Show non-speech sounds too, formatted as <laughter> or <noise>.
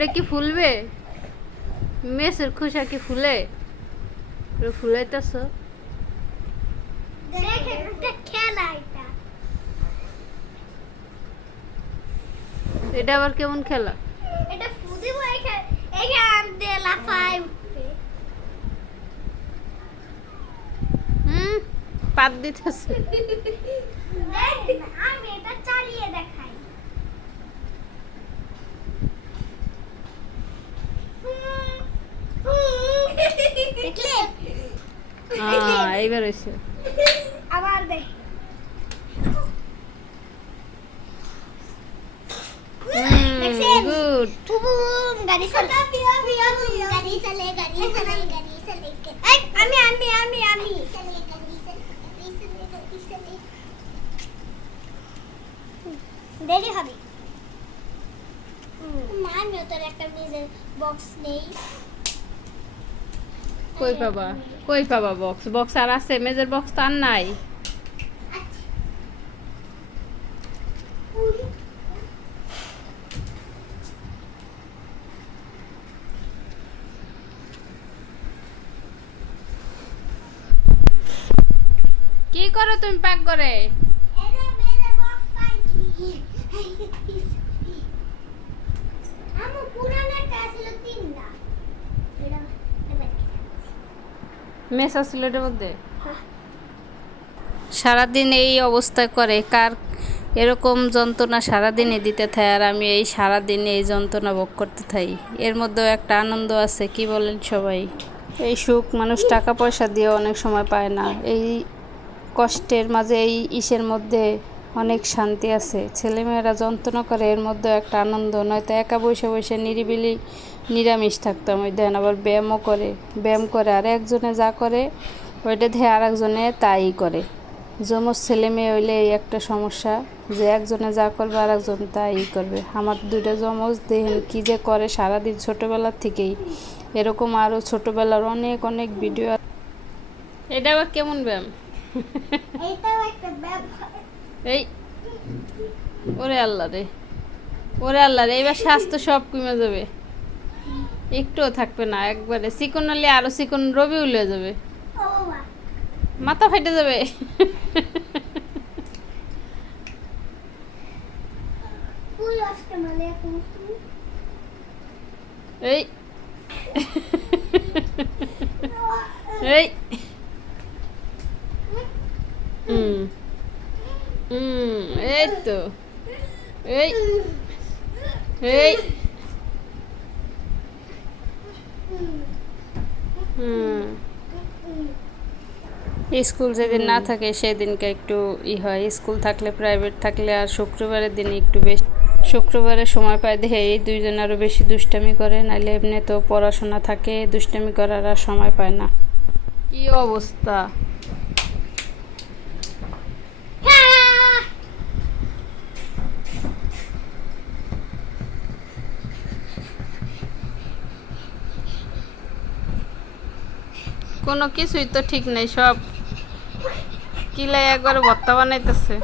এটা কি ফুলবে? মেসের খোসা কি ফুলে? ফুলাইতেছ। এটা। আবার কেমন খেলা? এটা ফুদিব এখান দিয়ে লাফায় উঠবে। হুম পাত দিতেছে। আমি এটা চালিয়ে এইবার হয়েছে আবার দেখছেন? গুড। গাড়ি চলে গাড়ি চলে গাড়ি চলে গাড়ি চলে আমি আমি আমি আমি। চলে গাড়ি চলে গাড়ি চলে গাড়ি চলে। দেরি হবে। মা আমিও তোর একটা বক্স নেই। কই পাবা? কই পাবা বক্স বক্স আর আছে, মেজের বক্স তো আর নাই। কি করো তুমি প্যাক করে এরে মেজের বক্স পাইছি আমু পুরানাটা ছিল তিনটা এটা এবার মেস আসছিল এটার মধ্যে? সারাদিন এই অবস্থায় করে কার এরকম যন্ত্রণা সারাদিনই দিতে থাকে আর আমি এই সারাদিন এই যন্ত্রণা ভোগ করতে থাকি। এর মধ্যেও একটা আনন্দ আছে কি বলেন সবাই? এই সুখ মানুষ টাকা পয়সা দিয়ে অনেক সময় পায় না। এই কষ্টের মাঝে এই ইসের মধ্যে অনেক শান্তি আছে। ছেলেমেয়েরা যন্ত্রণা করে এর মধ্যে একটা আনন্দ। নয়তো একা বসে বসে নিরিবিলি নিরামিষ থাকতাম ওই দেন আবার ব্যায়ামও করে ব্যায়াম করে আর একজনে যা করে ওইটা দিয়ে আর একজনে তাই করে। যমজ ছেলে মেয়ে হইলে এই একটা সমস্যা যে একজনে যা করবে আর একজন তাই করবে। আমার দুইটা যমজ দেখেন কি যে করে সারাদিন ছোটোবেলার থেকেই। এরকম আরও ছোটোবেলার অনেক অনেক ভিডিও এটা আবার কেমন ব্যায়াম। এই ওরে আল্লাহ রে ওরে আল্লাহ রে এবার স্বাস্থ্য সব কমে যাবে। একটুও থাকবে না একবারে চিকন হলে আরও চিকন রবি উলে যাবে। মাথা ফেটে যাবে। এই। এই। <laughs> হুম। এই তো এই এই হুম স্কুল যেদিন না থাকে সেদিনকে একটু ই হয়। স্কুল থাকলে প্রাইভেট থাকলে আর শুক্রবারের দিন একটু বেশি শুক্রবারে সময় পায় দেখে এই দুইজন আরও বেশি দুষ্টামি করে নাহলে এমনি তো পড়াশোনা থাকে দুষ্টামি করার আর সময় পায় না। কি অবস্থা? কোনো কিছুই তো ঠিক নাই সব কিলাই একবার ভত্তা বানাইতেছে।